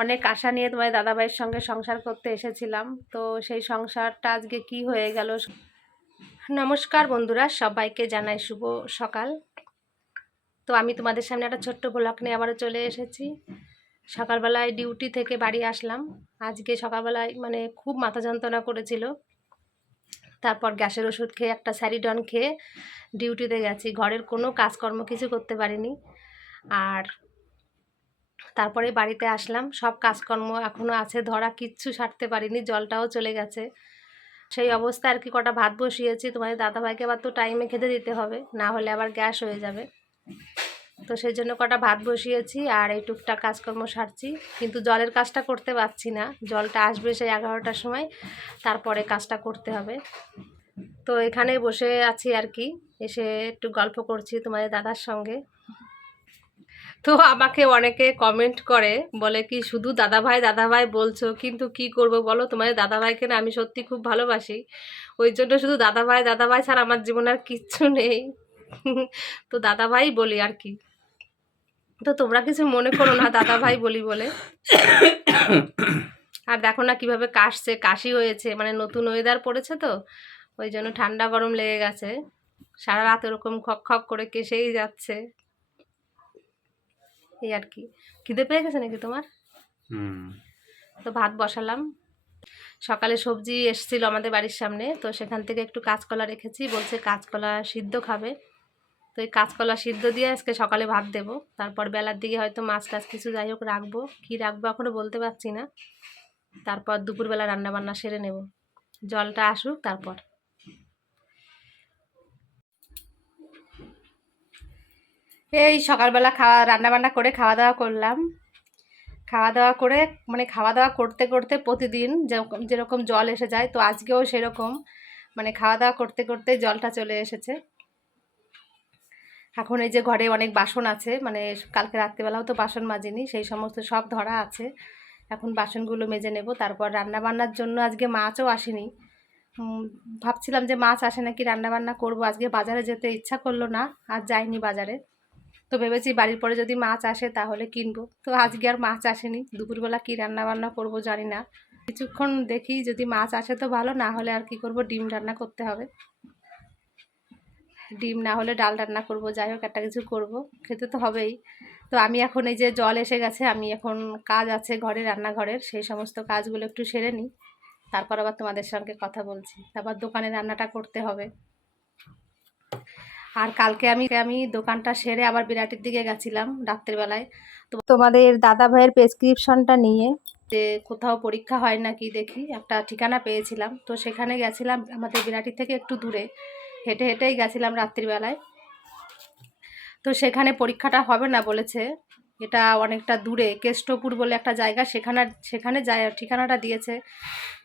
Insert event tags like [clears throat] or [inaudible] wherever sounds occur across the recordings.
অনেক আশা নিয়ে তোমার দাদাভাইয়ের সঙ্গে সংসার করতে এসেছিলাম। তো সেই সংসারটা আজকে কি হয়ে গেল? নমস্কার বন্ধুরা, সবাইকে জানাই শুভ সকাল। তো আমি তোমাদের সামনে একটা ছোট্ট ব্লগ নিয়ে আবারও চলে এসেছি। সকালবেলায় ডিউটি থেকে বাড়ি আসলাম। আজকে সকালবেলায় মানে খুব মাথা যন্ত্রণা করেছিল। তারপর গ্যাসের ওষুধ খেয়ে একটা স্যারিডন খেয়ে ডিউটিতে গেছি। ঘরের কোনো কাজকর্ম কিছু করতে পারিনি। আর তারপরে বাড়িতে আসলাম। সব কাজকর্ম এখনও আছে, ধরা কিচ্ছু সারতে পারিনি, জলটাও চলে গেছে। সেই অবস্থায় আর কি, কটা ভাত বসিয়েছি। তোমাদের দাদাভাইকে আবার তো টাইমে খেতে দিতে হবে, না হলে আবার গ্যাস হয়ে যাবে। তো সেই জন্য কটা ভাত বসিয়েছি আর এই টুকটাক কাজকর্ম সারছি। কিন্তু জলের কাজটা করতে পারছি না। জলটা আসবে সেই এগারোটার সময়, তারপরে কাজটা করতে হবে। তো এখানে বসে আছি আর কি, এসে একটু গল্প করছি তোমাদের দাদার সঙ্গে। তো আমাকে অনেকে কমেন্ট করে, বলে কি শুধু দাদাভাই দাদাভাই বলছো, কিন্তু কি করব বলো? তোমাদের দাদাভাইকে না আমি সত্যি খুব ভালোবাসি। ওই জন্য শুধু দাদাভাই দাদাভাই ছাড়া আমার জীবনে আর কিচ্ছু নেই। তো দাদাভাই বলি আর কি। তো তোমরা কিছু মনে করো না, দাদাভাই বলি বলে। আর দেখো না কীভাবে কাশছে, কাশি হয়েছে মানে নতুন ওয়েদার পড়েছে তো, ওই জন্য ঠান্ডা গরম লেগে গেছে। সারা রাত ওরকম খক খক করে কেসেই যাচ্ছে। এই আর কি। খিদে পেয়ে গেছে নাকি তোমার? তো ভাত বসালাম। সকালে সবজি এসছিল আমাদের বাড়ির সামনে তো সেখান থেকে একটু কাঁচকলা রেখেছি বলছে কাঁচকলা সিদ্ধ খাবে। তো এই কাঁচকলা সিদ্ধ দিয়ে আজকে সকালে ভাত দেব। তারপর বেলার দিকে হয়তো মাছ টাছ কিছু যাই হোক রাখব। কী রাখব এখনও বলতে পারছি না। তারপর দুপুরবেলা রান্না বান্না সেরে নেব। জলটা আসুক তারপর। এই সকালবেলা খাওয়া রান্না বান্না করে খাওয়া দাওয়া করলাম। খাওয়া দাওয়া করে মানে খাওয়া দাওয়া করতে করতে প্রতিদিন যেরকম জল এসে যায়, তো আজকেও সেরকম। মানে খাওয়া দাওয়া করতে করতে জলটা চলে এসেছে। এখন এই যে ঘরে অনেক বাসন আছে মানে কালকে রাত্রিবেলাও তো বাসন মাজিনি, সেই সমস্ত সব ধরা আছে। এখন বাসনগুলো মেজে নেব, তারপর রান্না বান্নার জন্য আজকে মাছও আসেনি। ভাবছিলাম যে মাছ আসে নাকি রান্না বান্না করব, আজকে বাজারে যেতে ইচ্ছা করল না, আর যাইনি বাজারে। তো ভেবেছি বাড়ির পরে যদি মাছ আসে তাহলে কিনবো। তো আজকে আর মাছ আসেনি। দুপুরবেলা কী রান্না বান্না করব জানি না। কিছুক্ষণ দেখি যদি মাছ আসে তো ভালো, না হলে আর কি করব? ডিম রান্না করতে হবে। ডিম না হলে ডাল রান্না করব। যাই হোক, একটা কিছু করব। খেতে তো হবেই। তো আমি এখন এই যে জল এসে গেছে, আমি এখন কাজ আছে ঘরে, রান্নাঘরের। সেই সমস্ত কাজগুলো একটু সেরে নিই। তারপর আবার তোমাদের সঙ্গে কথা বলছি। তারপর দোকানে রান্নাটা করতে হবে। আর কালকে আমি আমি দোকানটা সেরে আবার বিরাটির দিকে গেছিলাম রাত্রেবেলায়। তো তোমাদের দাদা ভাইয়ের প্রেসক্রিপশনটা নিয়ে। যে কোথাও পরীক্ষা হয় নাকি দেখি একটা ঠিকানা পেয়েছিলাম। তো সেখানে গেছিলাম আমাদের বিরাটি থেকে একটু দূরে। হেঁটে হেঁটেই গেছিলাম রাত্রিবেলায়। তো সেখানে পরীক্ষাটা হবে না বলেছে। এটা অনেকটা দূরে, কেষ্টপুর বলে একটা জায়গা সেখানে সেখানে যায়, ঠিকানাটা দিয়েছে।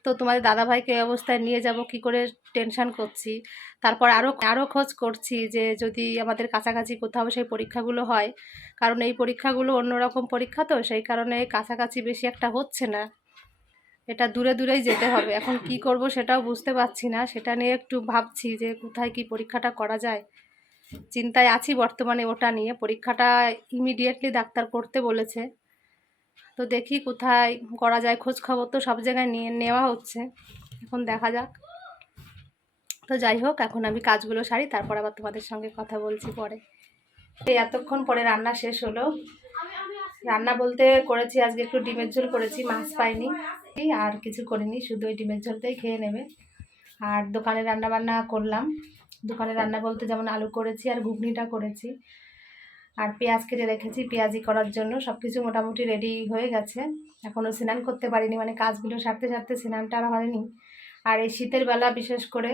তো তোমাদের দাদাভাইকে এই অবস্থায় নিয়ে যাব, কি করে টেনশান করছি। তারপর আরও আরও খোঁজ করছি যে যদি আমাদের কাছাকাছি কোথাও সেই পরীক্ষাগুলো হয়, কারণ এই পরীক্ষাগুলো অন্যরকম পরীক্ষা তো, সেই কারণে কাছাকাছি বেশি একটা হচ্ছে না। এটা দূরে দূরেই যেতে হবে, এখন কি করব সেটাও বুঝতে পারছি না, সেটা নিয়ে একটু ভাবছি যে কোথায় কি পরীক্ষাটা করা যায়। চিন্তায় আছি বর্তমানে ওটা নিয়ে। পরীক্ষাটা ইমিডিয়েটলি ডাক্তার করতে বলেছে। তো দেখি কোথায় করা যায়। খোঁজ খবর তো সব জায়গায় নিয়ে নেওয়া হচ্ছে। এখন দেখা যাক। তো যাই হোক, এখন আমি কাজগুলো সারি, তারপর আবার তোমাদের সঙ্গে কথা বলছি পরে। এতক্ষণ পরে রান্না শেষ হলো। রান্না বলতে করেছি, আজকে একটু ডিমের ঝোল করেছি, মাছ পাইনি। আর কিছু করিনি, শুধু ওই ডিমের ঝোলটাই খেয়ে নেবে। আর দোকানে রান্না বান্না করলাম। দোকানে রান্না বলতে যেমন আলু করেছি আর ঘুগনিটা করেছি। আর পেঁয়াজ কেটে রেখেছি পেঁয়াজি করার জন্য। সব কিছু মোটামুটি রেডি হয়ে গেছে। এখনও স্নান করতে পারিনি মানে কাজগুলো সারতে সারতে স্নানটা আর হয়নি। আর এই শীতের বেলা বিশেষ করে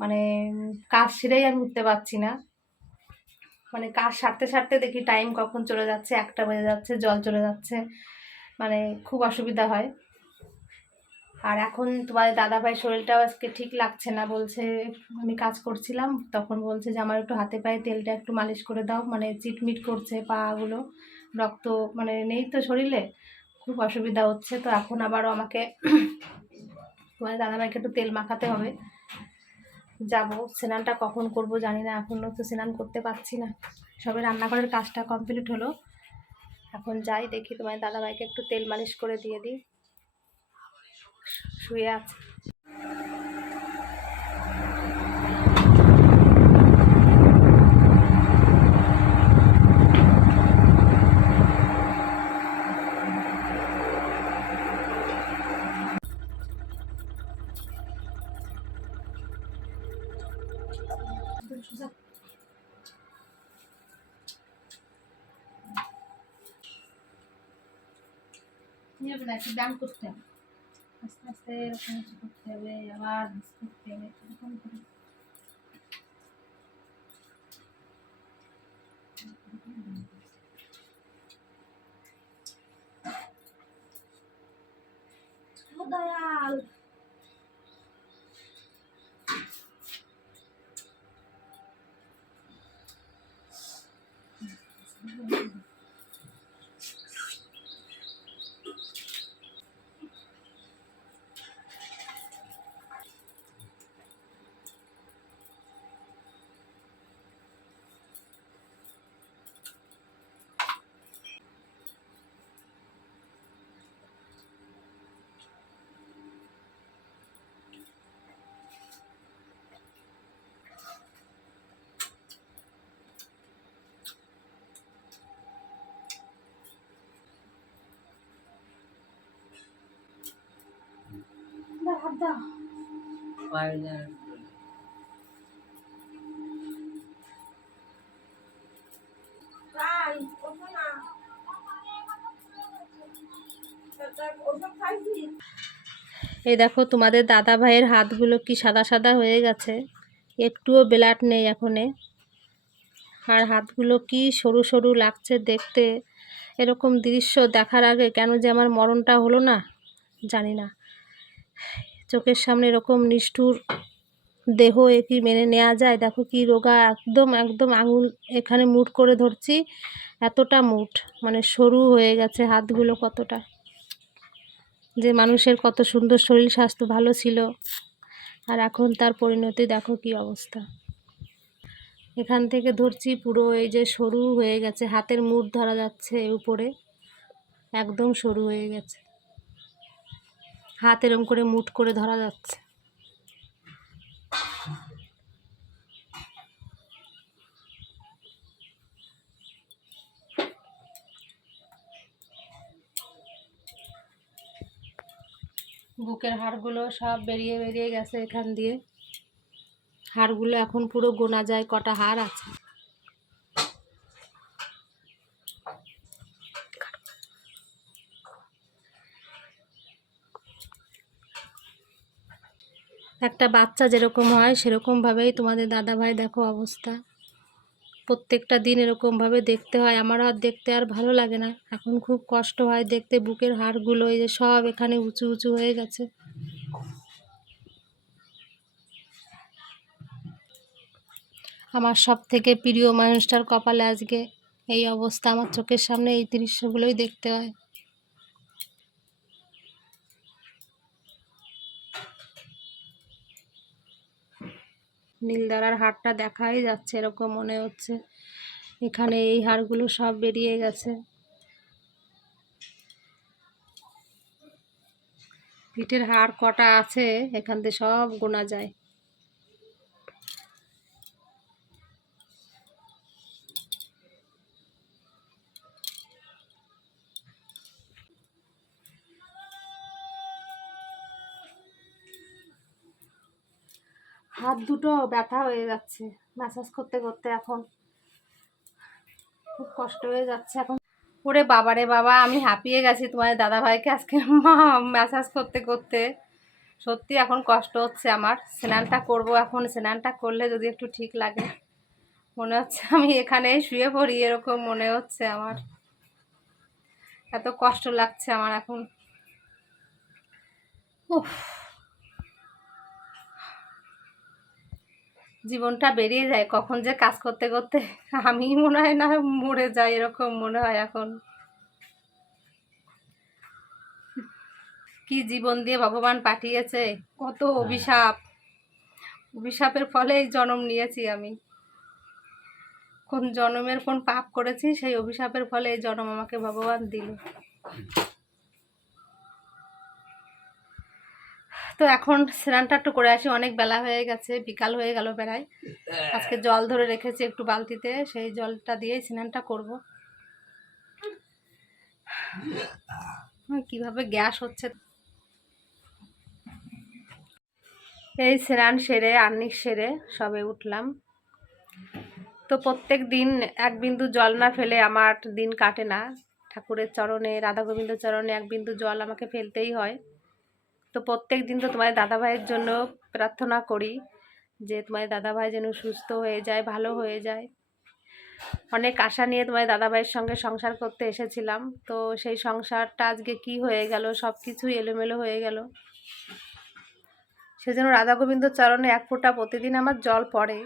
মানে কাজ সেরেই আমি উঠতে পারছি না। মানে কাজ সারতে সারতে দেখি টাইম কখন চলে যাচ্ছে, একটা বেজে যাচ্ছে, জল চলে যাচ্ছে। মানে খুব অসুবিধা হয়। আর এখন তোমার দাদাভাই শরীরটাও আজকে ঠিক লাগছে না, বলছে, আমি কাজ করছিলাম, তখন বলছে যে আমার একটু হাতে পায়ে তেলটা একটু মালিশ করে দাও মানে চিটমিট করছে পাগুলো, রক্ত মানে নেই তো শরীরে, খুব অসুবিধা হচ্ছে, তো এখন আবারও আমাকে [clears throat] তোমার দাদাভাইকে একটু তেল মাখাতে হবে। যাব, স্নানটা কখন করব জানি না এখনও তো স্নান করতে পারছি না। সবে রান্নাঘরের কাজটা কমপ্লিট হলো। এখন যাই দেখি তোমার দাদাভাইকে একটু তেল মালিশ করে দিয়ে দিই। শুয়ে আছে নিয়ে হবে না একটু ব্যায়াম করতে হবে আস্তে আস্তে এরকম কিছু করতে হবে আবার করতে হবে এই দেখো, তোমাদের দাদা ভাইয়ের হাতগুলো কি সাদা সাদা হয়ে গেছে। একটুও ব্লাড নেই এখনে। আর হাতগুলো কি সরু সরু লাগছে দেখতে। এরকম দৃশ্য দেখার আগে কেন যে আমার মরণটা হলো না, জানি না। চোখের সামনে এরকম নিষ্ঠুর দেহ এ মেনে নেওয়া যায়। দেখো কি রোগা, একদম একদম আঙুল এখানে মুট করে ধরছি। এতটা মুট মানে সরু হয়ে গেছে হাতগুলো কতটা। যে মানুষের কত সুন্দর শরীর, স্বাস্থ্য ভালো ছিল। আর এখন তার পরিণতি দেখো কি অবস্থা। এখান থেকে ধরছি পুরো এই যে সরু হয়ে গেছে, হাতের মুঠ ধরা যাচ্ছে উপরে। একদম সরু হয়ে গেছে। হাত এরম করে মুঠ করে ধরা যাচ্ছে। বুকের হাড়গুলো সব বেরিয়ে বেরিয়ে গেছে এখান দিয়ে। হাড়গুলো এখন পুরো গোনা যায়, কটা হাড় আছে। একটা বাচ্চা যেরকম হয়, সেরকমভাবেই তোমাদের দাদাভাই দেখো অবস্থা। প্রত্যেকটা দিন এরকমভাবে দেখতে হয়। আমার আর দেখতে আর ভালো লাগে না। এখন খুব কষ্ট হয় দেখতে, বুকের হাড়গুলো এই যে সব এখানে উঁচু উঁচু হয়ে গেছে। আমার সব থেকে প্রিয় মানুষটার কপালে আজকে এই অবস্থা। আমার চোখের সামনে এই দৃশ্যগুলোই দেখতে হয়। নীলদারার হাড়টা দেখাই যাচ্ছে, এরকম মনে হচ্ছে। এখানে এই হাড়গুলো সব বেরিয়ে গেছে। পিঠের হাড় কটা আছে, এখান থেকে সব গোনা যায়। হাত দুটো ব্যথা হয়ে যাচ্ছে। ম্যাসাজ করতে করতে এখন খুব কষ্ট হয়ে যাচ্ছে এখন। ওরে বাবারে বাবা, আমি হাঁপিয়ে গেছি তোমার দাদা ভাইকে আজকে [laughs] ম্যাসাজ করতে করতে। সত্যি এখন কষ্ট হচ্ছে আমার। স্নানটা করব এখন, স্নানটা করলে যদি একটু ঠিক লাগে। মনে হচ্ছে আমি এখানেই শুয়ে পড়ি, এরকম মনে হচ্ছে আমার। এত কষ্ট লাগছে আমার এখন। উফ। জীবনটা বেরিয়ে যায় কখন যে কাজ করতে করতে আমি মনে হয় না মরে যাই এরকম মনে হয় এখন। কি জীবন দিয়ে ভগবান পাঠিয়েছে কত অভিশাপ। অভিশাপের ফলে এই জন্ম নিয়েছি আমি। কোন জনমের কোন পাপ করেছি সেই অভিশাপের ফলে এই জন্ম আমাকে ভগবান দিল। তো এখন স্নানটা একটু করে আসি অনেক বেলা হয়ে গেছে বিকাল হয়ে গেল বেড়ায় আজকে জল ধরে রেখেছি একটু বালতিতে সেই জলটা দিয়েই স্নানটা করব। কীভাবে গ্যাস হচ্ছে। এই স্নান সেরে আর্নিক সেরে সবে উঠলাম। তো প্রত্যেক দিন এক বিন্দু জল না ফেলে আমার দিন কাটে না। ঠাকুরের চরণে রাধা গোবিন্দ চরণে এক বিন্দু জল আমাকে ফেলতেই হয়। তো প্রত্যেক দিন তো তোমার দাদাভাইয়ের জন্য প্রার্থনা করি যে তোমার দাদাভাই যেন সুস্থ হয়ে যায়, ভালো হয়ে যায়। অনেক আশা নিয়ে তোমার দাদাভাইয়ের সঙ্গে সংসার করতে এসেছিলাম। তো সেই সংসারটা আজকে কি হয়ে গেল, সব কিছুই এলোমেলো হয়ে গেল। সেজন্য রাধা গোবিন্দ চরণে এক ফোঁটা প্রতিদিন আমার জল পড়ে।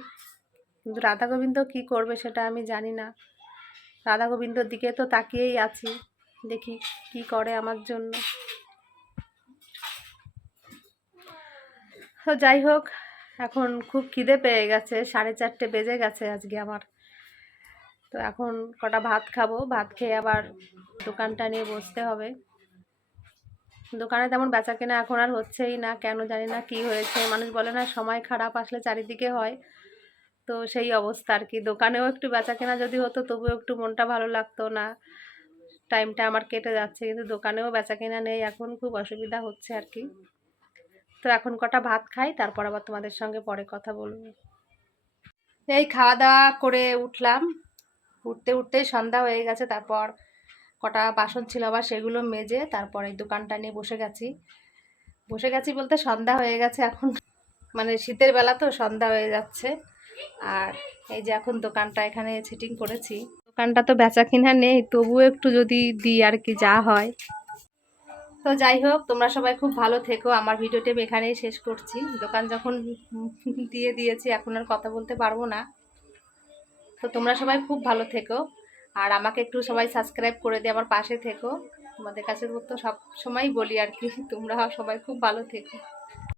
কিন্তু রাধা গোবিন্দ কী করবে সেটা আমি জানি না। রাধা গোবিন্দর দিকে তো তাকিয়েই আছি, দেখি কি করে আমার জন্য। তো যাই হোক, এখন খুব খিদে পেয়ে গেছে, সাড়ে চারটে বেজে গেছে আজকে আমার। তো এখন কটা ভাত খাব, ভাত খেয়ে আবার দোকানটা নিয়ে বসতে হবে। দোকানে তেমন বেচা কেনা এখন আর হচ্ছেই না, কেন জানি না কি হয়েছে। মানুষ বলে না, সময় খারাপ আসলে চারিদিকে হয়। তো সেই অবস্থা আর কি। দোকানেও একটু বেচা কেনা যদি হতো, তবুও একটু মনটা ভালো লাগতো না। টাইমটা আমার কেটে যাচ্ছে, কিন্তু দোকানেও বেচা কেনা নেই, এখন খুব অসুবিধা হচ্ছে আর কি। তো এখন কটা ভাত খাই, তারপর আবার তোমাদের সঙ্গে পরে কথা বলব। এই খাওয়া দাওয়া করে উঠলাম। উঠতে উঠতেই সন্ধ্যা হয়ে গেছে, তারপর কটা বাসন ছিল আবার সেগুলো মেজে তারপর এই দোকানটা নিয়ে বসে গেছি। বসে গেছি বলতে সন্ধ্যা হয়ে গেছে এখন। মানে শীতের বেলা তো সন্ধ্যা হয়ে যাচ্ছে। আর এই যে এখন দোকানটা এখানে সেটিং করেছি। দোকানটা তো বেচা কিনা নেই, তবুও একটু যদি দিই আর কি যা হয়। তো যাই হোক, তোমরা সবাই খুব ভালো থেকো। আমার ভিডিওটি আমি এখানেই শেষ করছি। দোকান যখন [laughs] দিয়ে দিয়েছি, এখন আর কথা বলতে পারব না। তো তোমরা সবাই খুব ভালো থেকো। আর আমাকে একটু সবাই সাবস্ক্রাইব করে দিয়ে আমার পাশে থেকো। তোমাদের কাছে তো সব সময় বলি আর কি, তোমরা সবাই খুব ভালো থেকো।